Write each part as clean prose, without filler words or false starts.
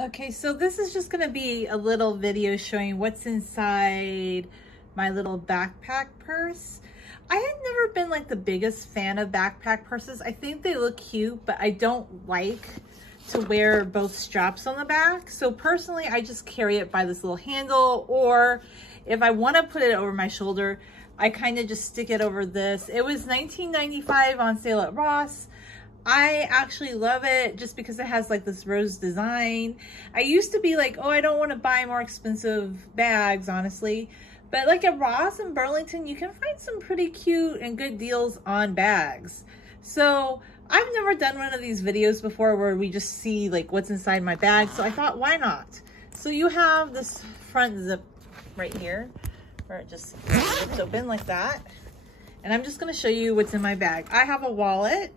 Okay, so this is just gonna be a little video showing what's inside my little backpack purse. I had never been like the biggest fan of backpack purses. I think they look cute, but I don't like to wear both straps on the back. So personally, I just carry it by this little handle, or if I wanna put it over my shoulder, I kind of just stick it over this. It was $19.95 on sale at Ross. I actually love it just because it has like this rose design. I used to be like, oh, I don't want to buy more expensive bags, honestly. But like at Ross and Burlington, you can find some pretty cute and good deals on bags. So I've never done one of these videos before where we just see like what's inside my bag. So I thought, why not? So you have this front zip right here, where it just zips open like that. And I'm just going to show you what's in my bag. I have a wallet.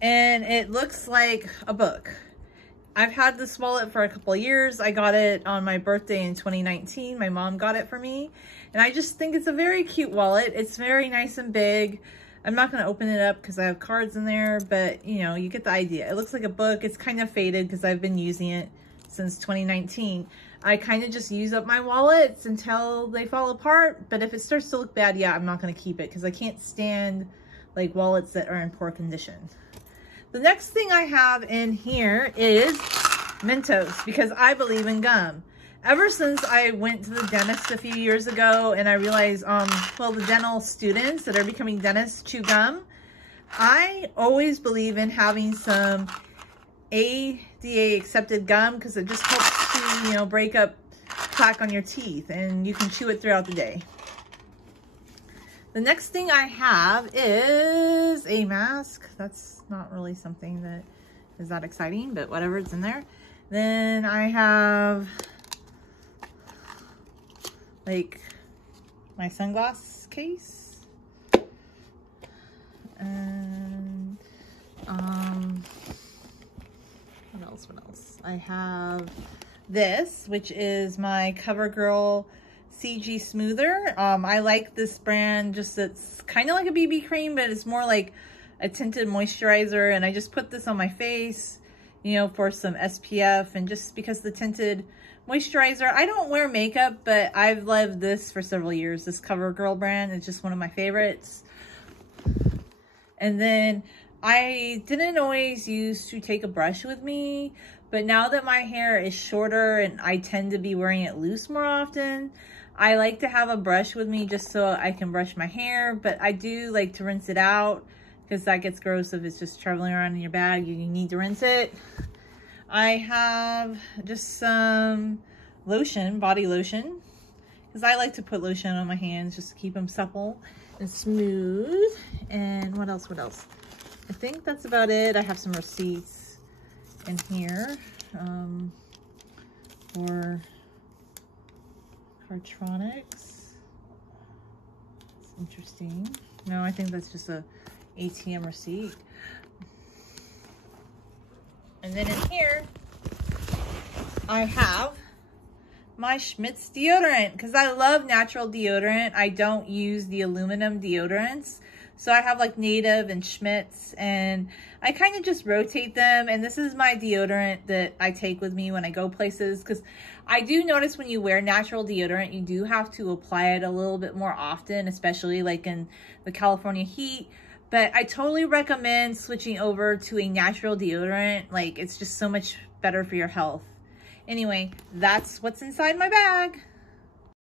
And it looks like a book. I've had this wallet for a couple of years. I got it on my birthday in 2019. My mom got it for me. And I just think it's a very cute wallet. It's very nice and big. I'm not going to open it up because I have cards in there, but you know, you get the idea. It looks like a book. It's kind of faded because I've been using it since 2019. I kind of just use up my wallets until they fall apart. But if it starts to look bad, yeah, I'm not going to keep it because I can't stand like wallets that are in poor condition. The next thing I have in here is Mentos because I believe in gum. Ever since I went to the dentist a few years ago and I realized, well, the dental students that are becoming dentists chew gum, I always believe in having some ADA accepted gum because it just helps to, you know, break up plaque on your teeth and you can chew it throughout the day. The next thing I have is a mask. That's not really something that is that exciting, but whatever, it's in there. Then I have like my sunglass case. And what else? I have this, which is my Covergirl Cg Smoother. I like this brand, just it's kind of like a BB cream, but it's more like a tinted moisturizer, and I just put this on my face, you know, for some SPF, and just because the tinted moisturizer. I don't wear makeup, but I've loved this for several years. This Covergirl brand is just one of my favorites. And then I didn't always used to take a brush with me, but now that my hair is shorter and I tend to be wearing it loose more often, I like to have a brush with me just so I can brush my hair, but I do like to rinse it out because that gets gross if it's just traveling around in your bag. You need to rinse it. I have just some lotion, body lotion, because I like to put lotion on my hands just to keep them supple and smooth. And what else? I think that's about it. I have some receipts in here for Cardtronics. It's interesting. No, I think that's just a ATM receipt. And then in here, I have my Schmidt's deodorant because I love natural deodorant. I don't use the aluminum deodorants. So I have like Native and Schmidt's, and I kind of just rotate them. And this is my deodorant that I take with me when I go places, because I do notice when you wear natural deodorant, you do have to apply it a little bit more often, especially like in the California heat. But I totally recommend switching over to a natural deodorant. Like, it's just so much better for your health. Anyway, that's what's inside my bag.